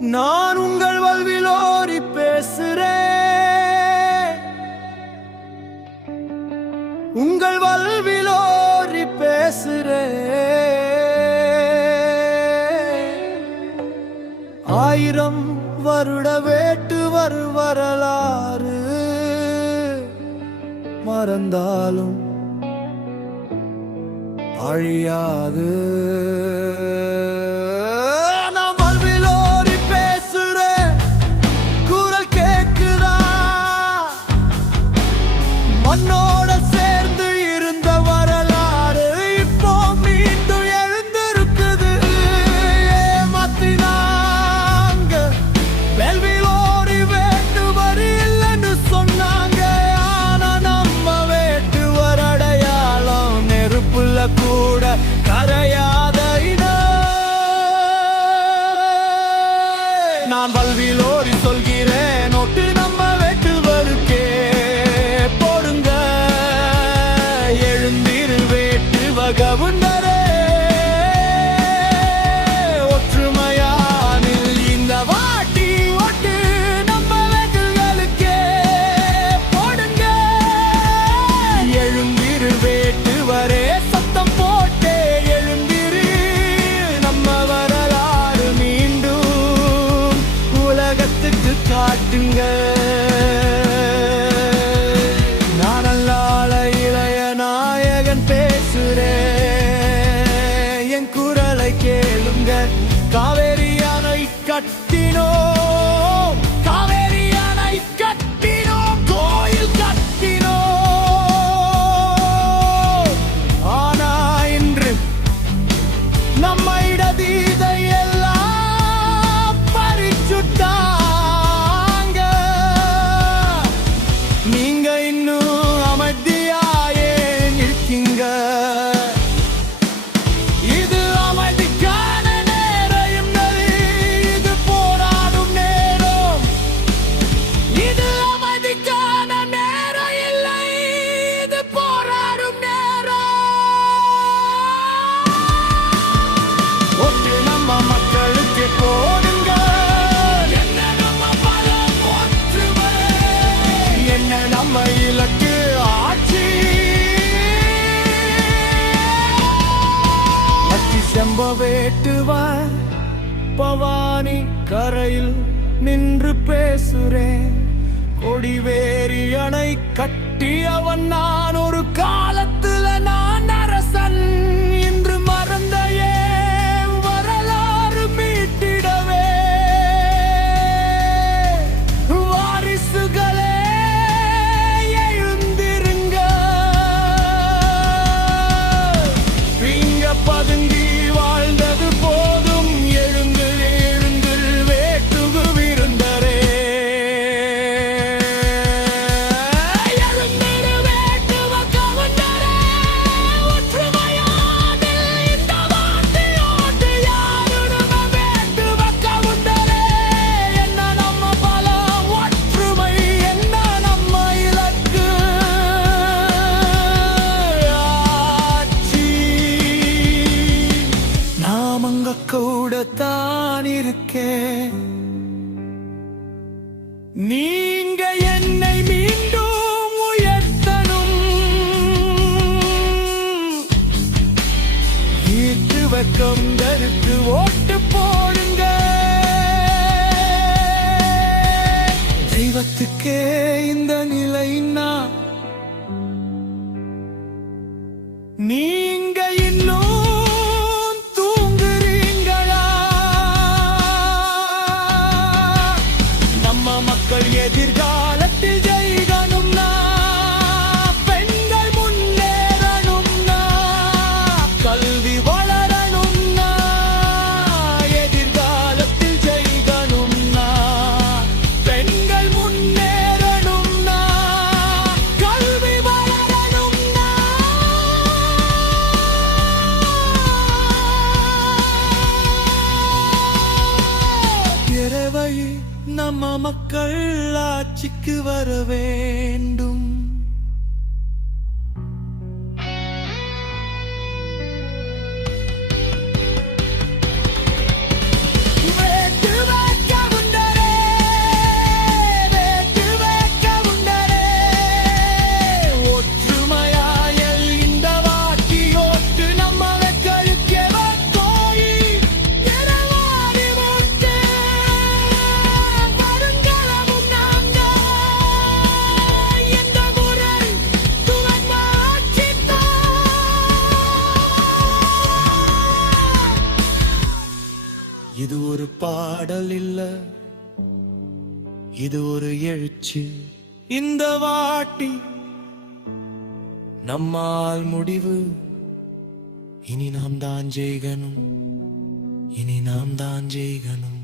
நான் உங்கள் வாழ்விலோரி பேசுறேன், உங்கள் வாழ்விலோரி பேசுறேன். 1000 வருட வேட்டுவர் வரலாறு மறந்தாலும் அழியாது. நான் வாழ்விலோரி பேசுறேன், குரல் கேக்குதா? மண்ணோட சேர்ந்து இருந்த வரலாறு இப்போ மீண்டும் எழுந்திருக்குது. ஏமாத்தினாங்க, வேள்விலோரி வேட்டுவர் இல்லைன்னு சொன்னாங்க. ஆனா நம்ம வேட்டுவர் அடையாளம் நெருப்புல கூட கரையாத இடம். நான் வாழ்விலோரி சொல்கிறேன், ஒட்டு நம்ம வேட்டுவருக்கே போடுங்க. எழுந்திரு வேட்டுவ கவுண்டரே, ஒற்றுமையானில் இந்த வாட்டி ஒட்டு நம்ம வேட்டுகளுக்கே போடுங்க. எழுந்திரு வேட்டுவரே, சத்தம் போட்டே எழுந்திரு. நம்ம வரலாறு மீண்டும் உலகத்துக்கு காட்டுங்க. நான் அல்லால இளைய நாயகன் பேசுறேன், என் குரலை கேளுங்க. காவேரி அணை கட்டினோம், காவேரி அணை கட்டினோம், கோயில் கட்டினோம். ஆனா இன்று நம்ம இடதீதை எல்லாம் பறிச்சுட்டாங்க. நீங்க இன்னும் அமைதியாயே இருக்கீங்க. இது அமைதிக்கான நேரம், இது போராடும் நேரம். இது அமைதிக்கான நேரம் இல்லை, இது போராடும் நேரம். ஒட்டு நம்ம மக்களுக்கு போடுங்க. என்ன நம்ம பலம் ஒற்றுமை, என்ன நம்ம இலக்கு ஆட்சி. அத்தி செம்ப வேட்டுவார் பவானி கரையில் நின்று பேசுறேன். கொடிவேரி அணை கட்டியவன் நான், ஒரு காலத்துல நான் அரசன். இன்று மறந்த ஏன் வரலாறு மீட்டிடவே. வாரிசுகளே எழுந்திருங்க. இங்க பதுங்கி வாழ்ந்தது போதும், எழுந்து எழுந்து வேட்டுகு விருந்தரே. எழுந்திரு வேட்டுவ கவுண்டரே, ஒற்றுமையானில் இந்த வார்த்தையோடு யாருமே வேட்டுவ கவுண்டரே. என்ன நம்ம பலம் ஒற்றுமை, என்ன நம்ம இலக்கு ஆட்சி. நாம் அங்க கூட தான் இருக்கேன். நீங்க என்னை மீண்டும் உயர்த்தணும். ஈட்டு வெக்கம் கருத்து ஓட்டு போடுங்க. தெய்வத்துக்கே இந்த நிலைன்னா, நீங்க இன்னும் தூங்குறீங்களா? நம்ம மக்கள் எதிர்காலத்தில் ஜெயிக்கணும்னா, பெண்கள் முன்னேறணும்னா, கல்வி வளரணும்னா, எதிர்காலத்தில் ஜெயிக்கணும்னா, பெண்கள் முன்னேறணும்னா, கல்வி வளரணும்னா. இரவை நம்ம மக்கள் ஆட்சிக்கு வர வேண்டும். வேட்டுவ பாடல் இல்ல, இது ஒரு எழுச்சி. இந்த வாட்டி நம்மால் முடிவு. இனி நாம் தான் ஜெயிக்கணும், இனி நாம் தான் ஜெயிக்கணும்.